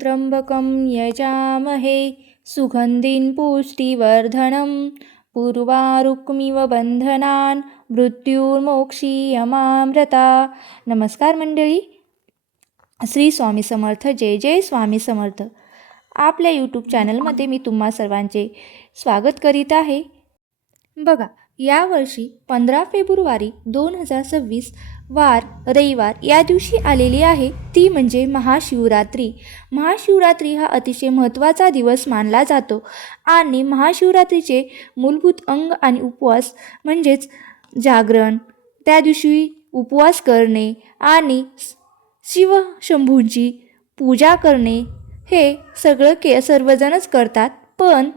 त्र्यंबकं यजामहे सुगंधिं पुष्टिवर्धनं उर्वारुकमिव बंधनान् मृत्युर्मोक्षीयमामृता। नमस्कार मंडळी, श्री स्वामी समर्थ, जय जय स्वामी समर्थ। आपल्या यूट्यूब चॅनलमध्ये मी तुम्हा सर्वांचे स्वागत करीत आहे। बघा, यावर्षी 15 फेब्रुवारी 2026 वार रविवार या दिवशी आलेली आहे, ती म्हणजे महाशिवरात्री। महाशिवरात्री हा अतिशय महत्त्वाचा दिवस मानला जातो आणि महाशिवरात्रीचे मूलभूत अंग आणि उपवास म्हणजेच जागरण, त्या दिवशी उपवास करणे आणि शिवशंभूंची पूजा करणे हे सगळं सर्वजणच करतात। पण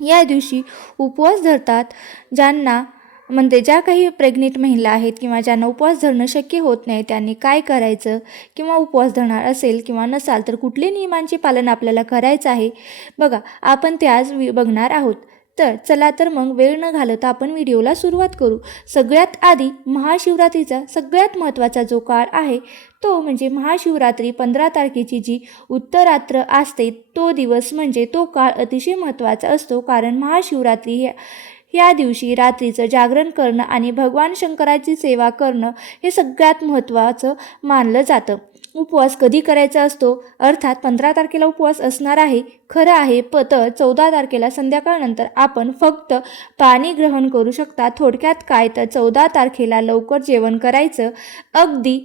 या दिवशी उपवास धरतात ज्यांना, म्हणजे ज्या काही प्रेग्नेंट महिला आहेत किंवा ज्यांना उपवास धरणं शक्य होत नाही, त्यांनी काय करायचं, किंवा उपवास धरणार असेल किंवा नसाल तर कुठले नियमांचे पालन आपल्याला करायचं आहे, बघा आपण ते आज बघणार आहोत। तर चला तर मग वेळ न घालवता आपण व्हिडिओला सुरुवात करू। सगळ्यात आधी महाशिवरात्रीचा सगळ्यात महत्त्वाचा जो काळ आहे तो म्हणजे महाशिवरात्री 15 तारखेची जी उत्तरात्र असते तो दिवस म्हणजे तो काळ अतिशय महत्त्वाचा असतो। कारण महाशिवरात्री या दिवशी रात्रीचं जागरण करणं आणि भगवान शंकराची सेवा करणं हे सगळ्यात महत्त्वाचं मानलं जातं। उपवास कधी करायचा असतो, अर्थात 15 तारखेला उपवास असणार आहे खरं आहे, तर 14 तारखेला संध्याकाळनंतर आपण फक्त पाणी ग्रहण करू शकता। थोडक्यात काय तर 14 तारखेला लवकर जेवण करायचं, अगदी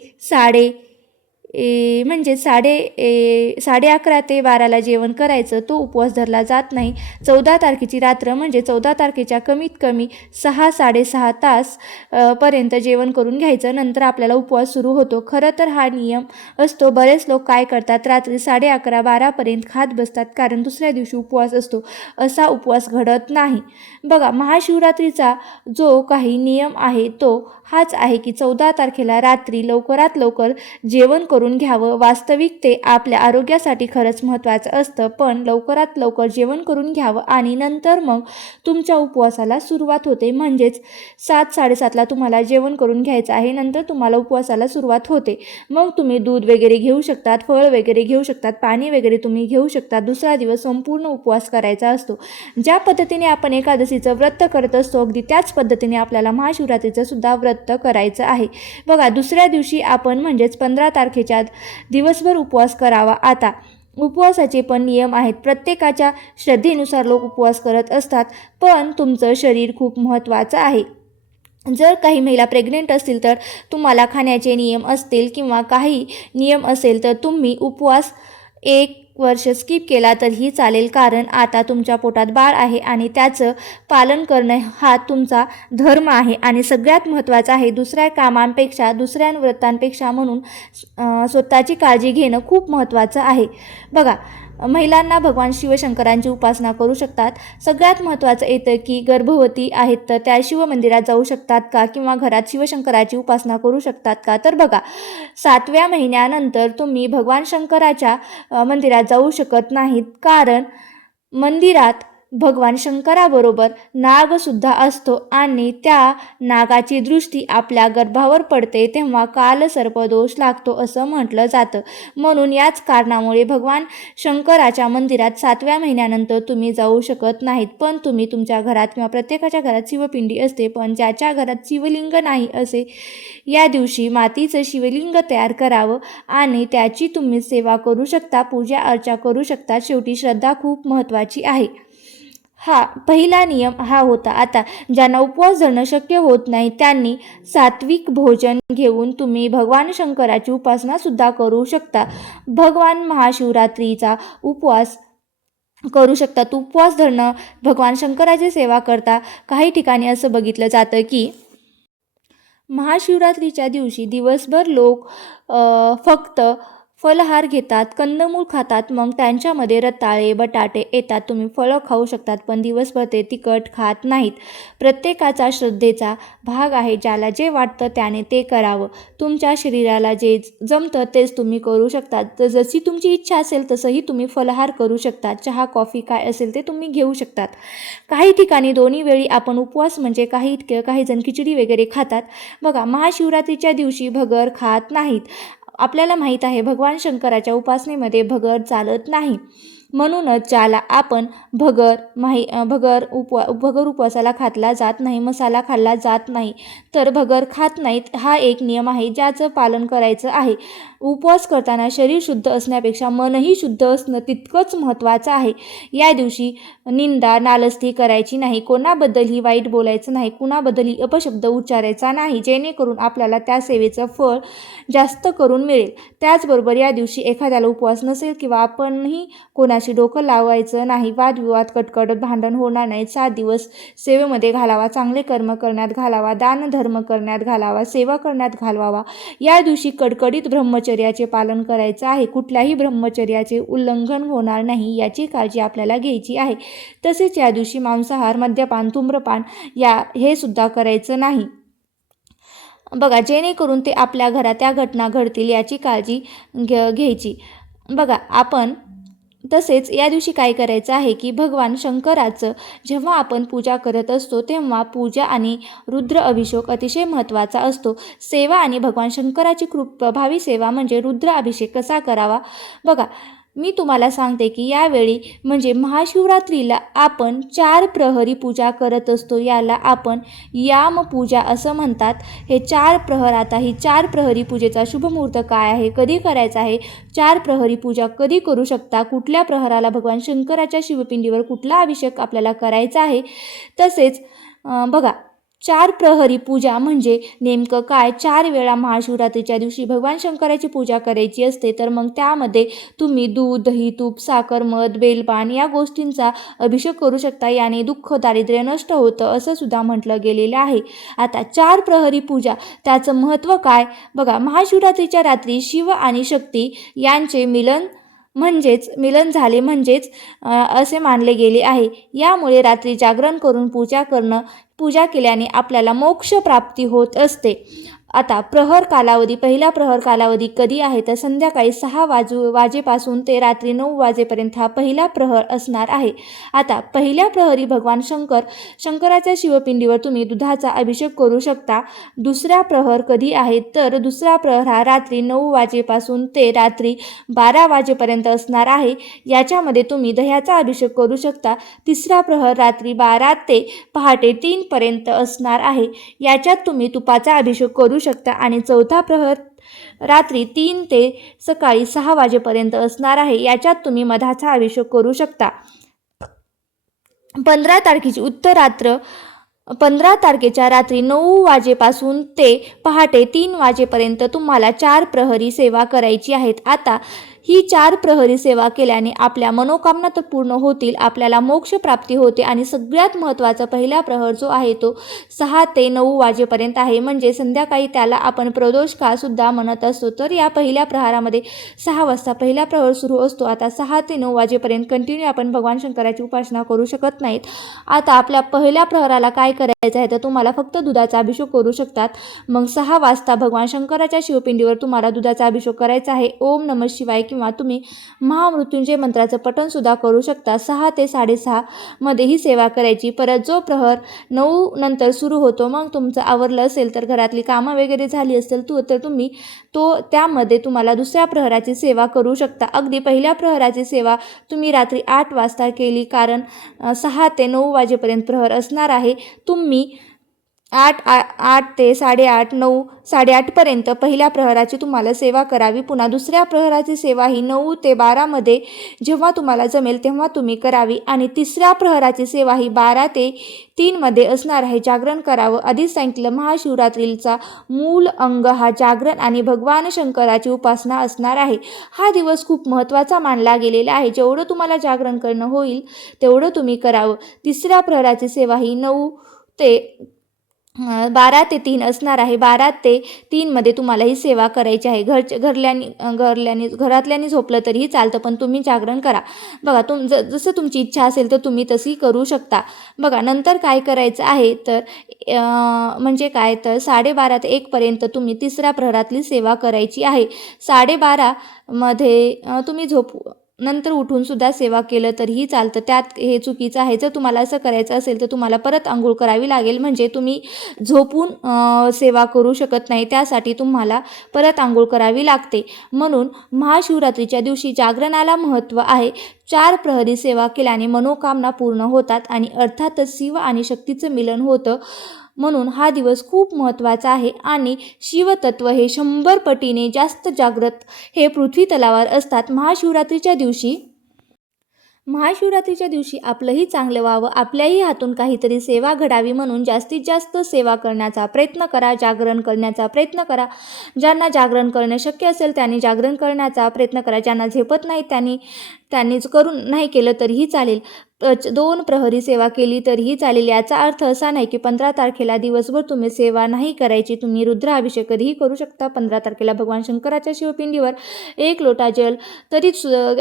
म्हणजे 11:30 ते 12ला जेवण करायचं, तो उपवास धरला जात नाही। 14 तारखेची रात्र म्हणजे 14 तारखेच्या कमीत कमी 6-6.5 तास पर्यंत जेवण करून घ्यायचं, नंतर आपल्याला उपवास सुरू होतो। खरं तर हा नियम असतो, बरेच लोक काय करतात, रात्री 11:30-12पर्यंत खात बसतात कारण दुसऱ्या दिवशी उपवास असतो। असा उपवास घडत नाही। बघा, महाशिवरात्रीचा जो काही नियम आहे तो हाच आहे की 14 तारखेला रात्री लवकरात लवकर जेवण करून घ्यावं। वास्तविक ते आपल्या आरोग्यासाठी खरंच महत्त्वाचं असतं, पण लवकरात लवकर जेवण करून घ्यावं आणि नंतर मग तुमच्या उपवासाला सुरुवात होते। म्हणजेच 7-7:30ला तुम्हाला जेवण करून घ्यायचं आहे, नंतर तुम्हाला उपवासाला सुरुवात होते। मग तुम्ही दूध वगैरे घेऊ शकतात, फळ वगैरे घेऊ शकतात, पाणी वगैरे तुम्ही घेऊ शकता। दुसरा दिवस संपूर्ण उपवास करायचा असतो। ज्या पद्धतीने आपण एकादशीचं व्रत करत असतो, अगदी त्याच पद्धतीने आपल्याला महाशिवरात्रीचं सुद्धा व्रत करायचं आहे। बघा, दुसऱ्या दिवशी आपण म्हणजेच 15 तारखेच्या दिवसभर उपवास करावा। आता उपवासाचे पण नियम आहेत, प्रत्येकाच्या श्रद्धेनुसार लोक उपवास करत असतात, पण तुमचं शरीर खूप महत्त्वाचं आहे। जर काही महिला प्रेग्नेंट असतील तर तुम्हाला खाण्याचे नियम असतील किंवा काही नियम असेल तर तुम्ही उपवास 1 वर्ष स्किप केला तरीही चालेल, कारण आता तुमच्या पोटात बाळ आहे आणि त्याचं पालन करणं हा तुमचा धर्म आहे आणि सगळ्यात महत्त्वाचा आहे। दुसऱ्या कामांपेक्षा, दुसऱ्या व्रतांपेक्षा म्हणून स्वतःची काळजी घेणं खूप महत्त्वाचं आहे। बघा, महिलांना भगवान शिवशंकरांची उपासना करू शकतात। सगळ्यात महत्त्वाचं येतं की गर्भवती आहेत तर त्या शिवमंदिरात जाऊ शकतात का, किंवा घरात शिवशंकराची उपासना करू शकतात का। तर बघा, 7व्या महिन्यानंतर तुम्ही भगवान शंकराच्या मंदिरात जाऊ शकत नाहीत, कारण मंदिरात भगवान शंकराबरोबर नागसुद्धा असतो आणि त्या नागाची दृष्टी आपल्या गर्भावर पडते तेव्हा कालसर्पदोष लागतो असं म्हटलं जातं। म्हणून याच कारणामुळे भगवान शंकराच्या मंदिरात 7व्या महिन्यानंतर तुम्ही जाऊ शकत नाहीत। पण तुम्ही तुमच्या घरात किंवा प्रत्येकाच्या घरात शिवपिंडी असते, पण ज्याच्या घरात शिवलिंग नाही असे या दिवशी मातीचं शिवलिंग तयार करावं आणि त्याची तुम्ही सेवा करू शकता, पूजा अर्चा करू शकता। शेवटी श्रद्धा खूप महत्त्वाची आहे। हा पहिला नियम हा होता। आता ज्यांना उपवास धरणं शक्य होत नाही त्यांनी सात्विक भोजन घेऊन तुम्ही भगवान शंकराची उपासना सुद्धा करू शकता। भगवान महाशिवरात्रीचा उपवास करू शकतात। उपवास धरणं भगवान शंकराची सेवा करता काही ठिकाणी असं बघितलं जातं की महाशिवरात्रीच्या दिवशी दिवसभर लोक फक्त फलहार घेतात, कंदमूळ खातात, मग त्यांच्यामध्ये रताळे बटाटे येतात। तुम्ही फळं खाऊ शकतात, पण दिवसभर ते तिखट खात नाहीत। प्रत्येकाचा श्रद्धेचा भाग आहे, ज्याला जे वाटतं त्याने ते करावं। तुमच्या शरीराला जे जमतं तेच तुम्ही करू शकता। तर जशी तुमची इच्छा असेल तसंही तुम्ही फलहार करू शकता। चहा कॉफी काय असेल ते तुम्ही घेऊ शकतात। काही ठिकाणी दोन्ही वेळी आपण उपवास म्हणजे काही जण खिचडी वगैरे खातात। बघा, महाशिवरात्रीच्या दिवशी भगर खात नाहीत। आपल्याला माहीत आहे भगवान शंकराच्या उपासनेमध्ये भगर चालत नाही. म्हणूनच ज्याला आपण भगर उपवासाला खाल्ला जात नाही, मसाला खाल्ला जात नाही, तर भगर खात नाहीत, हा एक नियम आहे ज्याचं पालन करायचं आहे. उपवास करताना शरीर शुद्ध असण्यापेक्षा मनही शुद्ध असणं तितकंच महत्त्वाचं आहे. या दिवशी निंदा नालस्ती करायची नाही, कोणाबद्दलही वाईट बोलायचं नाही, कुणाबद्दलही अपशब्द उच्चारायचा नाही, जेणेकरून आपल्याला त्या सेवेचं फळ जास्त करून मिळेल. त्याचबरोबर या दिवशी एखाद्याला उपवास नसेल किंवा आपणही कोणाशी डोकं लावायचं नाही, वादविवाद कटकट भांडण होणार नाही. 7 दिवस सेवेमध्ये घालावा, चांगले कर्म करण्यात घालावा, दान धर्म करण्यात घालावा, सेवा करण्यात घालवावा. या दिवशी कडकडीत ब्रह्मचर्याचे पालन करायचं आहे, कुठल्याही ब्रह्मचर्याचे उल्लंघन होणार नाही याची काळजी आपल्याला घ्यायची आहे. तसेच या दिवशी मांसाहार, मद्यपान, धूम्रपान हे सुद्धा करायचं नाही. बघा, जेणेकरून ते आपल्या घरात त्या घटना घडतील याची काळजी घ्यायची. बघा, आपण तसेच या दिवशी काय करायचं आहे की भगवान शंकराचं जेव्हा आपण पूजा करत असतो तेव्हा पूजा आणि रुद्र अभिषेक अतिशय महत्त्वाचा असतो. सेवा आणि भगवान शंकराची खूप प्रभावी सेवा म्हणजे रुद्र अभिषेक कसा करावा. बघा, मी तुम्हाला सांगते की यावेळी म्हणजे महाशिवरात्रीला आपण 4 प्रहरी पूजा करत असतो, याला आपण याम पूजा असं म्हणतात. हे 4 प्रहर, आता ही 4 प्रहरी पूजेचा शुभमुहूर्त काय आहे, कधी करायचा आहे, 4 प्रहरी पूजा कधी करू शकता, कुठल्या प्रहराला भगवान शंकराच्या शिवपिंडीवर कुठला अभिषेक आपल्याला करायचा आहे. तसेच बघा, 4 प्रहरी पूजा म्हणजे नेमकं काय. 4 वेळा महाशिवरात्रीच्या दिवशी भगवान शंकराची पूजा करायची असते, तर मग त्यामध्ये तुम्ही दूध, दही, तूप, साखर, मध, बेलपान या गोष्टींचा अभिषेक करू शकता. याने दुःख दारिद्र्य नष्ट होतं असं सुद्धा म्हटलं गेलेलं आहे. आता 4 प्रहरी पूजा त्याचं महत्त्व काय. बघा, महाशिवरात्रीच्या रात्री शिव आणि शक्ती यांचे मिलन झाले म्हणजेच असे मानले गेले आहे. यामुळे रात्री जागरण करून पूजा केल्याने आपल्याला मोक्ष प्राप्ती होत असते. आता पहिला प्रहर कालावधी कधी आहे तर संध्याकाळी 6 वाजेपासून ते रात्री 9 वाजेपर्यंत हा पहिला प्रहर असणार आहे. आता पहिल्या प्रहरी भगवान शंकराच्या शिवपिंडीवर तुम्ही दुधाचा अभिषेक करू शकता. दुसरा प्रहर कधी आहे तर दुसरा प्रहर हा रात्री 9 वाजेपासून ते रात्री 12 वाजेपर्यंत असणार आहे. याच्यामध्ये तुम्ही दह्याचा अभिषेक करू शकता. तिसरा प्रहर रात्री 12 ते पहाटे 3 पर्यंत असणार आहे. याच्यात तुम्ही तुपाचा अभिषेक करू शकता आणि चौथा प्रहर रात्री 3 ते सकाळी 6 वाजेपर्यंत असणार आहे. याच्यात तुम्ही मधाचा अभिषेक करू शकता. 15 तारखेची उत्तरात्र 15 तारखेच्या रात्री 9 वाजेपासून ते पहाटे 3 वाजेपर्यंत तुम्हाला 4 प्रहरी सेवा करायची आहेत. आता ही 4 प्रहरी सेवा केल्याने आपल्या मनोकामना तर पूर्ण होतील, आपल्याला मोक्ष प्राप्ती होते आणि सगळ्यात महत्त्वाचा पहिला प्रहर जो आहे तो 6 ते 9 वाजेपर्यंत आहे, म्हणजे संध्याकाळी त्याला आपण प्रदोष काळ सुद्धा म्हणत असतो. तर या पहिल्या प्रहारामध्ये 6 वाजता पहिला प्रहर सुरू असतो. आता 6 ते 9 वाजेपर्यंत कंटिन्यू आपण भगवान शंकराची उपासना करू शकत नाहीत. आता आपल्या पहिल्या प्रहराला काय करायचं आहे तर तुम्हाला फक्त दुधाचा अभिषेक करू शकतात. मग 6 वाजता भगवान शंकराच्या शिवपिंडीवर तुम्हाला दुधाचा अभिषेक करायचा आहे. ओम नमः शिवाय किंवा तुम्ही महामृत्युंजय मंत्राचं पठण सुद्धा करू शकता. 6 ते 6:30 मध्ये ही सेवा करायची. परत जो प्रहर 9 नंतर सुरू होतो, मग तुमचं आवरलं असेल तर घरातली कामं वगैरे झाली असेल तर तुम्ही त्यामध्ये तुम्हाला दुसऱ्या प्रहराची सेवा करू शकता. अगदी पहिल्या प्रहराची सेवा तुम्ही रात्री 8 वाजता केली, कारण 6 ते 9 वाजेपर्यंत प्रहर असणार आहे. तुम्ही 8 ते 8:30 9 8:30पर्यंत पहिल्या प्रहराची तुम्हाला सेवा करावी. पुन्हा दुसऱ्या प्रहराची सेवा ही 9 ते 12 मध्ये जेव्हा तुम्हाला जमेल तेव्हा तुम्ही करावी. आणि तिसऱ्या प्रहराची सेवा ही 12 ते 3 मध्ये असणार आहे. जागरण करावं. आधीच सांगितलं, महाशिवरात्रीचा मूल अंग हा जागरण आणि भगवान शंकराची उपासना असणार आहे. हा दिवस खूप महत्त्वाचा मानला गेलेला आहे. जेवढं तुम्हाला जागरण करणं होईल तेवढं तुम्ही करावं. तिसऱ्या प्रहराची सेवा ही 9 ते 12 ते 3 असणार आहे. 12 ते 3 मध्ये तुम्हाला ही सेवा करायची आहे. घरातल्यानी झोपलं तरीही चालतं, पण तुम्ही जागरण करा. बघा, जसं तुमची इच्छा असेल तर तुम्ही तशी करू शकता. बघा, नंतर काय करायचं आहे तर म्हणजे काय तर 12:30 ते 1 पर्यंत तुम्ही तिसऱ्या प्रहरातली सेवा करायची आहे. 12:30 मध्ये तुम्ही नंतर उठून सुद्धा सेवा केलं तरीही चालतं, त्यात हे चुकीचं आहे. जर तुम्हाला असं करायचं असेल तर तुम्हाला परत अंघोळ करावी लागेल, म्हणजे तुम्ही झोपून सेवा करू शकत नाही, त्यासाठी तुम्हाला परत अंघोळ करावी लागते. म्हणून महाशिवरात्रीच्या दिवशी जागरणाला महत्त्व आहे. 4 प्रहरी सेवा केल्याने मनोकामना पूर्ण होतात आणि अर्थातच शिव आणि शक्तीचं मिलन होतं. म्हणून हा दिवस खूप महत्त्वाचा आहे आणि शिवतत्व हे 100 पटीने जास्त जागृत हे पृथ्वी तलावर असतात. महाशिवरात्रीच्या दिवशी आपलंही चांगलं व्हावं, आपल्याही हातून काहीतरी सेवा घडावी म्हणून जास्तीत जास्त सेवा करण्याचा प्रयत्न करा, जागरण करण्याचा प्रयत्न करा. ज्यांना जागरण करणं शक्य असेल त्यांनी जागरण करण्याचा प्रयत्न करा. ज्यांना झेपत नाही त्यांनीच करून नाही केलं तरीही चालेल. 2 प्रहरी सेवा केली तरीही चालेल. याचा अर्थ असा नाही की 15 तारखेला दिवसभर तुम्ही सेवा नाही करायची. तुम्ही रुद्राभिषेक कधीही करू शकता. 15 तारखेला भगवान शंकराच्या शिवपिंडीवर 1 लोटा जल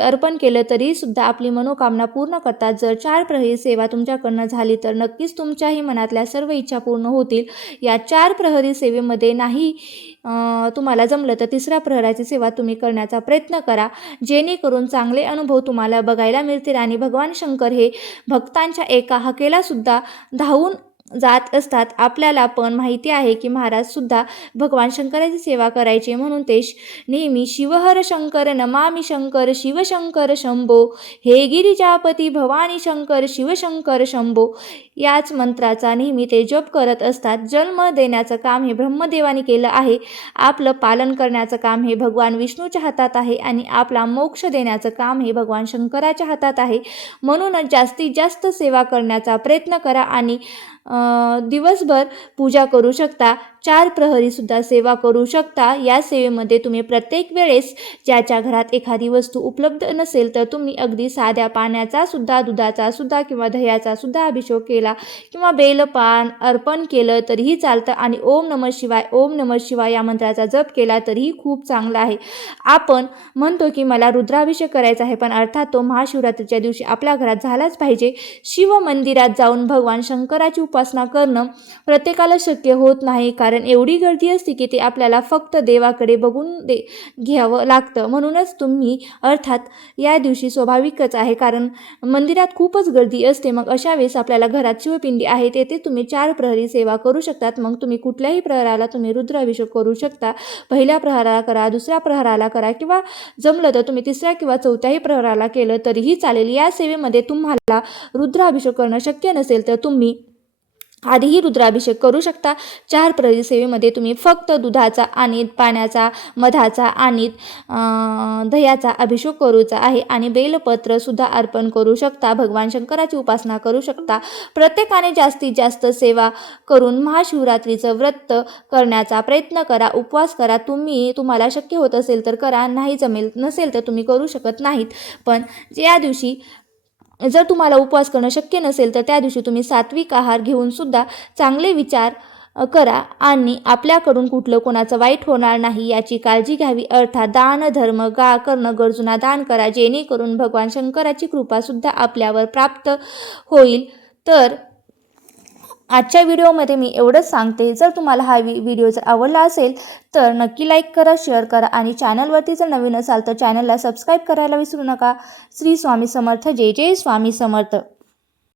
अर्पण केलं तरीसुद्धा आपली मनोकामना पूर्ण करतात. जर 4 प्रहरी सेवा तुमच्याकडनं झाली तर नक्कीच तुमच्याही मनातल्या सर्व इच्छा पूर्ण होतील. या 4 प्रहरी सेवेमध्ये नाही तुम्हाला जमलं तर 3ऱ्या प्रहराची सेवा तुम्ही करण्याचा प्रयत्न करा, जेणेकरून चांगले अनुभव तुम्हाला बघायला मिळतील आणि भगवान शंकर हे भक्तांच्या एका हाकेला सुद्धा धावून जात असतात. आपल्याला पण माहिती आहे की महाराज सुद्धा भगवान शंकराची सेवा करायचे, म्हणून ते नेहमी शिवहर शंकर नमामि शंकर शिवशंकर शंभो, हे गिरिजापती भवानी शंकर शिवशंकर शंभो याच मंत्राचा नेहमी ते जप करत असतात. जन्म देण्याचं काम हे ब्रह्मदेवाने केलं आहे. आपलं पालन करण्याचं काम हे भगवान विष्णूच्या हातात आहे आणि आपला मोक्ष देण्याचं काम हे भगवान शंकराच्या हातात आहे. म्हणूनच जास्तीत जास्त सेवा करण्याचा प्रयत्न करा आणि दिवसभर पूजा करू शकता. 4 प्रहरीसुद्धा सेवा करू शकता. या सेवेमध्ये तुम्ही प्रत्येक वेळेस ज्याच्या घरात एखादी वस्तू उपलब्ध नसेल तर तुम्ही अगदी साध्या पाण्याचा सुद्धा, दुधाचा सुद्धा किंवा दह्याचा सुद्धा अभिषेक केला किंवा बेलपान अर्पण केलं तरीही चालतं आणि ओम नमः शिवाय, ओम नमः शिवाय या मंत्राचा जप केला तरीही खूप चांगला आहे. आपण म्हणतो की मला रुद्राभिषेक करायचा आहे, पण अर्थात तो महाशिवरात्रीच्या दिवशी आपल्या घरात झालाच पाहिजे. शिव मंदिरात जाऊन भगवान शंकराची उपासना करणं प्रत्येकाला शक्य होत नाही, कारण एवढी गर्दी असते की ते आपल्याला फक्त देवाकडे बघून घ्यावं लागतं. म्हणूनच तुम्ही अर्थात या दिवशी स्वाभाविकच आहे, कारण मंदिरात खूपच गर्दी असते. मग अशा वेळेस आपल्याला घरात शिवपिंडी आहे तेथे तुम्ही 4 प्रहरी सेवा करू शकतात. मग तुम्ही कुठल्याही प्रहराला तुम्ही रुद्राभिषेक करू शकता. पहिल्या प्रहराला करा, 2ऱ्या प्रहराला करा किंवा जमलं तर तुम्ही 3ऱ्या किंवा 4थ्याही प्रहराला केलं तरीही चालेल. या सेवेमध्ये तुम्हाला रुद्राभिषेक करणं शक्य नसेल तर तुम्ही आधीही रुद्राभिषेक करू शकता. 4 प्रहरी सेवेमध्ये तुम्ही फक्त दुधाचा आणि पाण्याचा, मधाचा आणि दह्याचा अभिषेक करूचा आहे आणि बेलपत्र सुद्धा अर्पण करू शकता. भगवान शंकराची उपासना करू शकता. प्रत्येकाने जास्तीत जास्त सेवा करून महाशिवरात्रीचं व्रत करण्याचा प्रयत्न करा, उपवास करा. तुम्हाला शक्य होत असेल तर करा, नाही जमेल नसेल तर तुम्ही करू शकत नाहीत. पण या दिवशी जर तुम्हाला उपवास करणं शक्य नसेल तर त्या दिवशी तुम्ही सात्विक आहार घेऊन सुद्धा चांगले विचार करा आणि आपल्याकडून कुठलं कोणाचं वाईट होणार नाही याची काळजी घ्यावी. अर्थात दान धर्म करणं, गरजूंना दान करा, जेणेकरून भगवान शंकराची कृपासुद्धा आपल्यावर प्राप्त होईल. तर आजच्या व्हिडिओमध्ये मी एवढंच सांगते. जर तुम्हाला हा व्हिडिओ जर आवडला असेल तर नक्की लाईक करा, शेअर करा आणि चॅनलवरती जर नवीन असाल तर चॅनलला सबस्क्राईब करायला विसरू नका. श्री स्वामी समर्थ. जय जय स्वामी समर्थ.